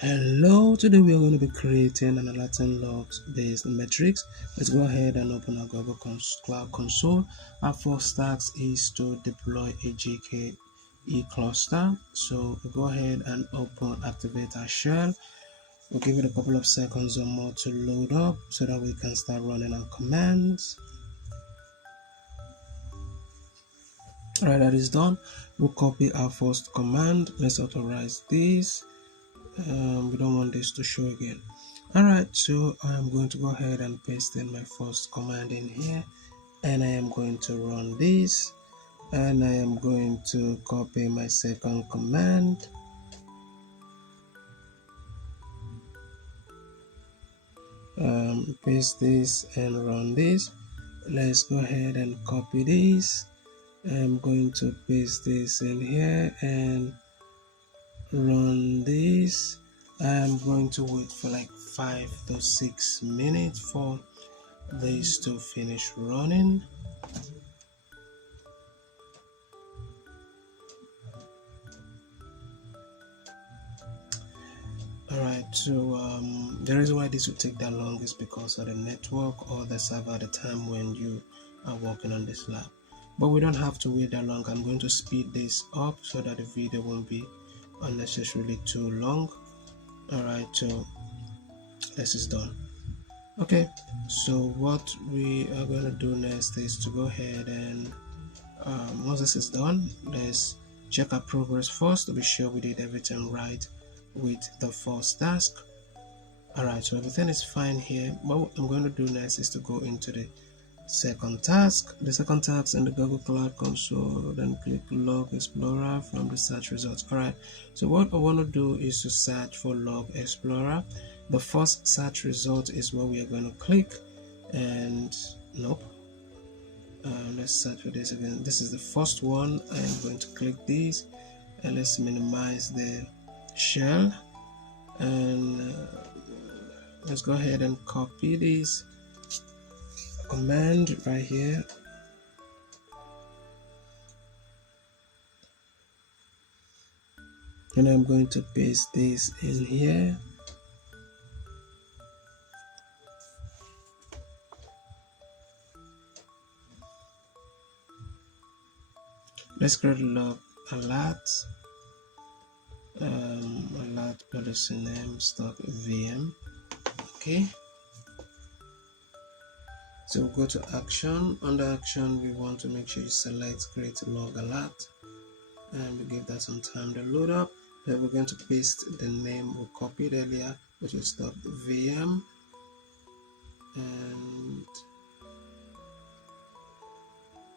Hello, today we are going to be creating an alerting logs based metrics. Let's go ahead and open our Google Cloud Console. Our first task is to deploy a GKE cluster. So we'll go ahead and activate our shell. We'll give it a couple of seconds or more to load up so that we can start running our commands. Alright, that is done. We'll copy our first command. Let's authorize this. We don't want this to show again. Alright, so I'm going to go ahead and paste in my first command in here, and I am going to run this, and I am going to copy my second command, paste this and run this. Let's go ahead and copy this. I'm going to paste this in here and run this. I'm going to wait for like 5 to 6 minutes for this to finish running. Alright, so the reason why this will take that long is because of the network or the server at the time when you are working on this lab. But we don't have to wait that long. I'm going to speed this up so that the video won't be unnecessarily too long. Alright, so this is done. Okay, so what we are going to do next is to go ahead and once this is done, let's check our progress first to be sure we did everything right with the first task. Alright, so everything is fine here. What I'm going to do next is to go into the second task. The second task in the Google Cloud Console, then click Log Explorer from the search results. Alright, so what I want to do is to search for Log Explorer. The first search result is what we are going to click, and nope. Let's search for this again. This is the first one. I'm going to click this, and let's minimize the shell, and let's go ahead and copy this command right here, and I'm going to paste this in here. Let's create a log alert, alert policy name stock VM. Okay, so we'll go to action. Under action, we want to make sure you select create a log alert, and we give that some time to load up. Then we're going to paste the name we copied earlier, which is stock VM, and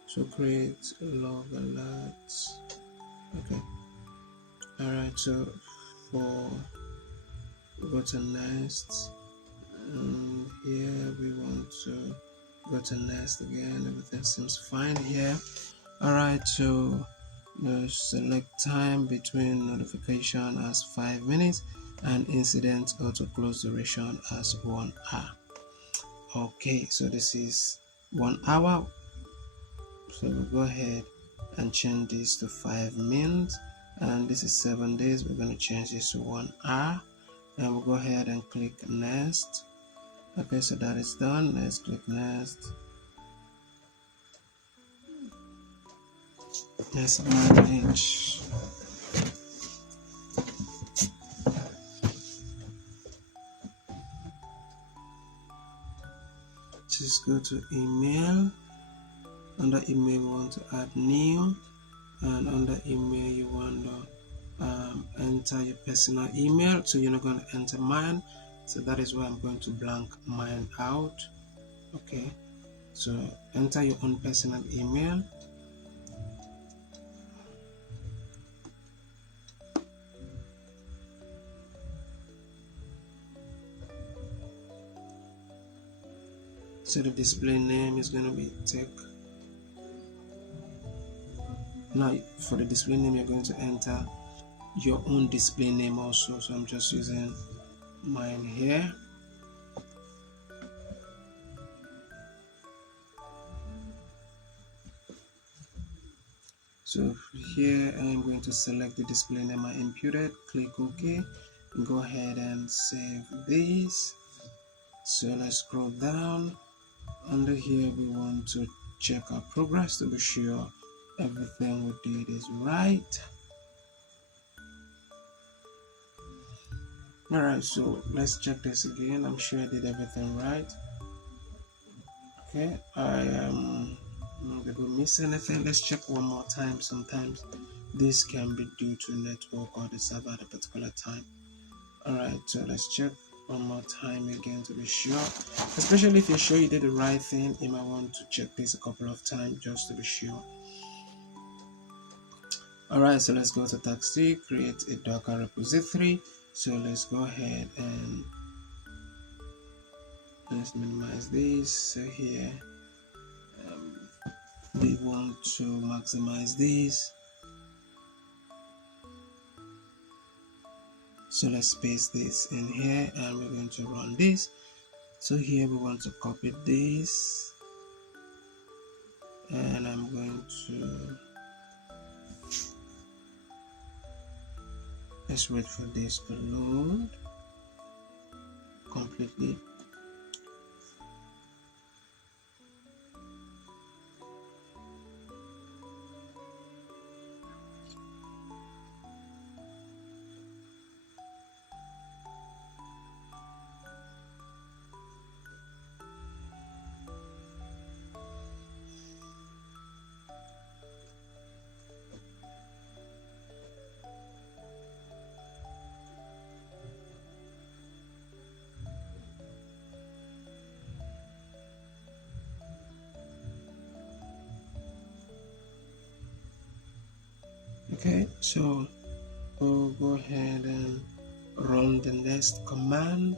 so create log alerts. Okay, alright, so for go to next, and here we want to go to next again. Everything seems fine here. Alright, so select time between notification as 5 minutes and incident auto close duration as 1 hour. Okay, so this is 1 hour, so we'll go ahead and change this to 5 minutes, and this is 7 days. We're going to change this to 1 hour, and we'll go ahead and click next. Okay, so that is done. Let's click next. Let's manage. Just go to email. Under email, we want to add new, and under email, you want to enter your personal email. So you're not going to enter mine, so that is why I'm going to blank mine out. Okay, so enter your own personal email. So the display name is going to be tech. Now for the display name, you're going to enter your own display name also, so I'm just using mine here. So here I am going to select the display name I imputed, click OK, go ahead and save this. So let's scroll down. Under here we want to check our progress to be sure everything we did is right. Alright, so let's check this again. I'm sure I did everything right. Okay, I am not going to miss anything. Let's check one more time. Sometimes this can be due to network or the server at a particular time. Alright, so let's check one more time again to be sure. Especially if you're sure you did the right thing, you might want to check this a couple of times just to be sure. Alright, so let's go to taxi, create a Docker repository. So let's go ahead and let's minimize this. So here we want to maximize this. So let's paste this in here and we're going to run this. So here we want to copy this and I'm going to, let's wait for this to load completely. Okay, so we'll go ahead and run the next command.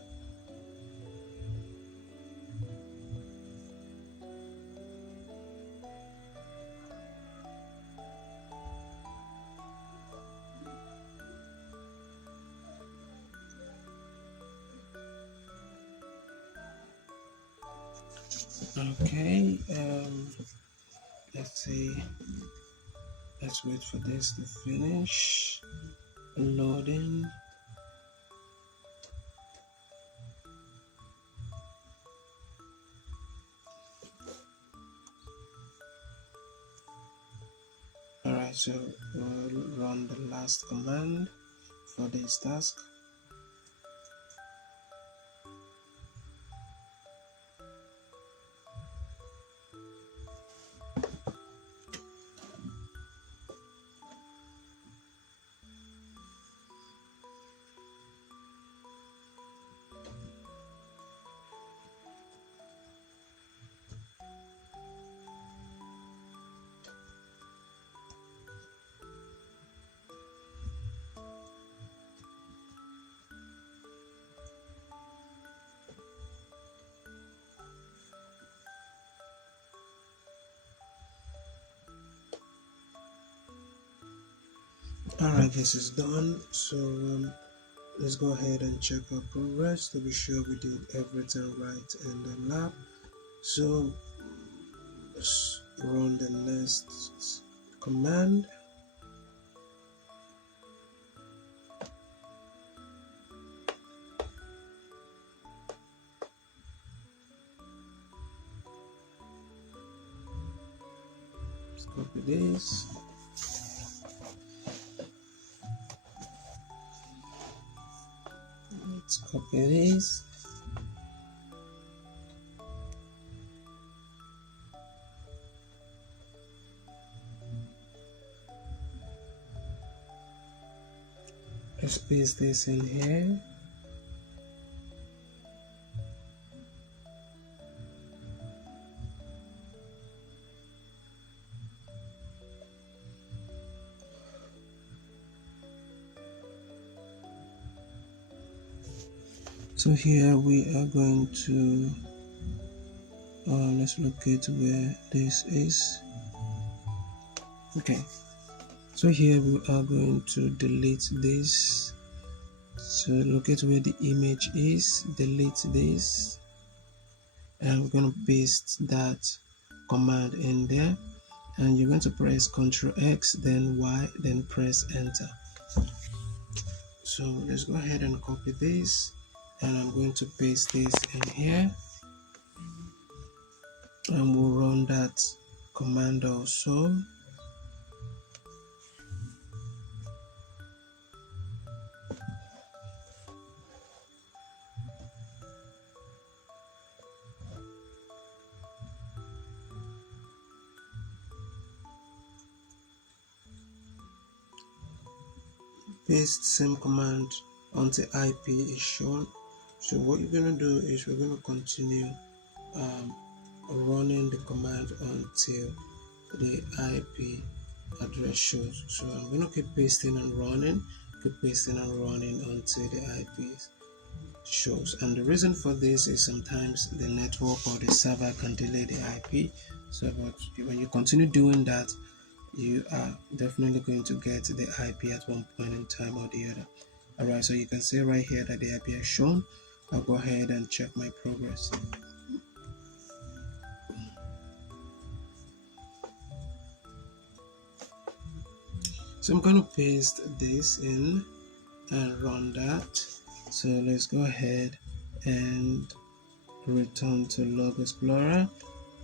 Okay, let's see. Let's wait for this to finish loading. Alright, so we'll run the last command for this task. Alright, this is done. So let's go ahead and check our progress to be sure we did everything right in the lab. So let's run the next command. Let's copy this. Let's copy this. Let's paste this in here. So here we are going to let's locate where this is. Okay, so here we are going to delete this. So locate where the image is, delete this, and we're going to paste that command in there, and you're going to press Ctrl X, then Y, then press enter. so let's go ahead and copy this, and I'm going to paste this in here, and we'll run that command also. Paste same command until IP is shown. So what you're going to do is we're going to continue running the command until the IP address shows. So I'm going to keep pasting and running, until the IP shows. And the reason for this is sometimes the network or the server can delay the IP. So but when you continue doing that, you are definitely going to get the IP at one point in time or the other. Alright, so you can see right here that the IP is shown. I'll go ahead and check my progress. So I'm going to paste this in and run that. So let's go ahead and return to Log Explorer,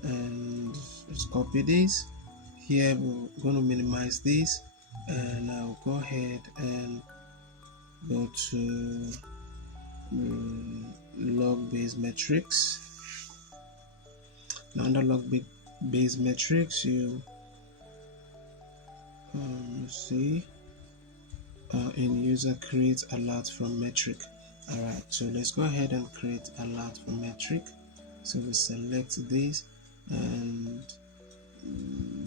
and let's copy this. Here we're going to minimize this, and I'll go ahead and go to log-based metrics. Now under log-based metrics, you see in user create alert from metric. Alright, so let's go ahead and create alert from metric. So we select this, and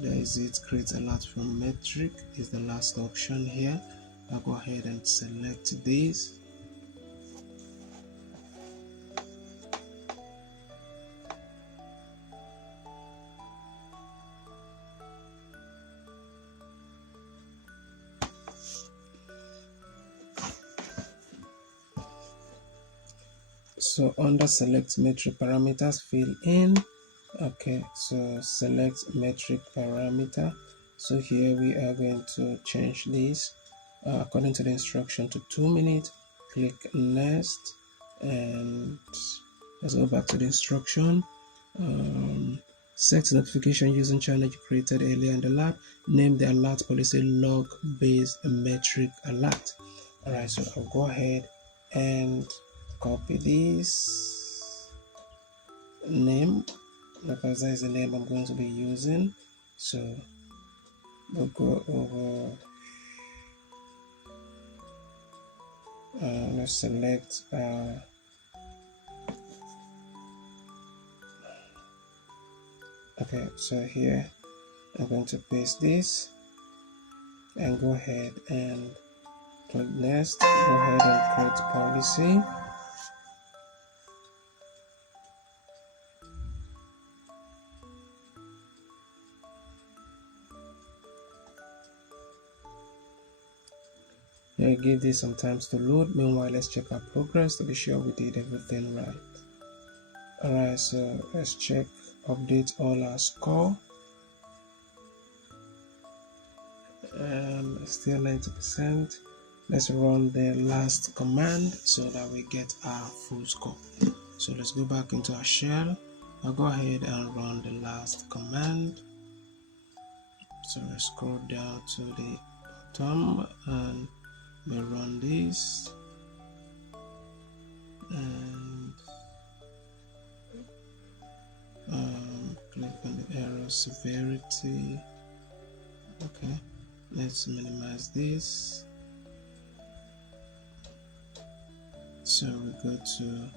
there is it, create alert from metric is the last option here. I'll go ahead and select this. So under select metric parameters, fill in. Okay, so select metric parameter. So here we are going to change this according to the instruction to 2 minutes. Click next, and let's go back to the instruction. Set notification using channel you created earlier in the lab. Name the alert policy log based metric alert. Alright, so I'll go ahead and copy this name because that is the name I'm going to be using. So we'll go over, let's select okay, so here I'm going to paste this and go ahead and click next. Go ahead and create policy. I'll give this some time to load. Meanwhile, let's check our progress to be sure we did everything right. Alright, so let's check, update all our score. Still 90%. Let's run the last command so that we get our full score. So let's go back into our shell. I'll go ahead and run the last command. So let's scroll down to the bottom and we run this, and click on the error severity. Okay, let's minimize this. So we go to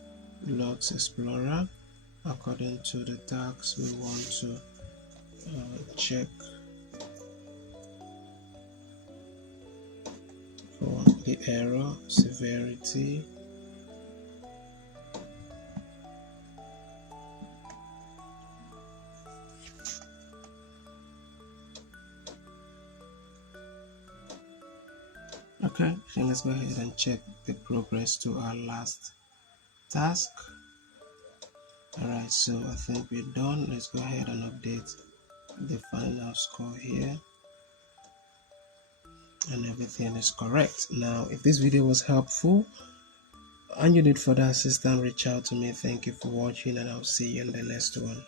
Logs Explorer. According to the tags, we want to check for the error severity. Okay, so let's go ahead and check the progress to our last task. Alright, so I think we're done. Let's go ahead and update the final score here. and everything is correct. Now, if this video was helpful and you need further assistance, reach out to me. Thank you for watching, and I'll see you in the next one.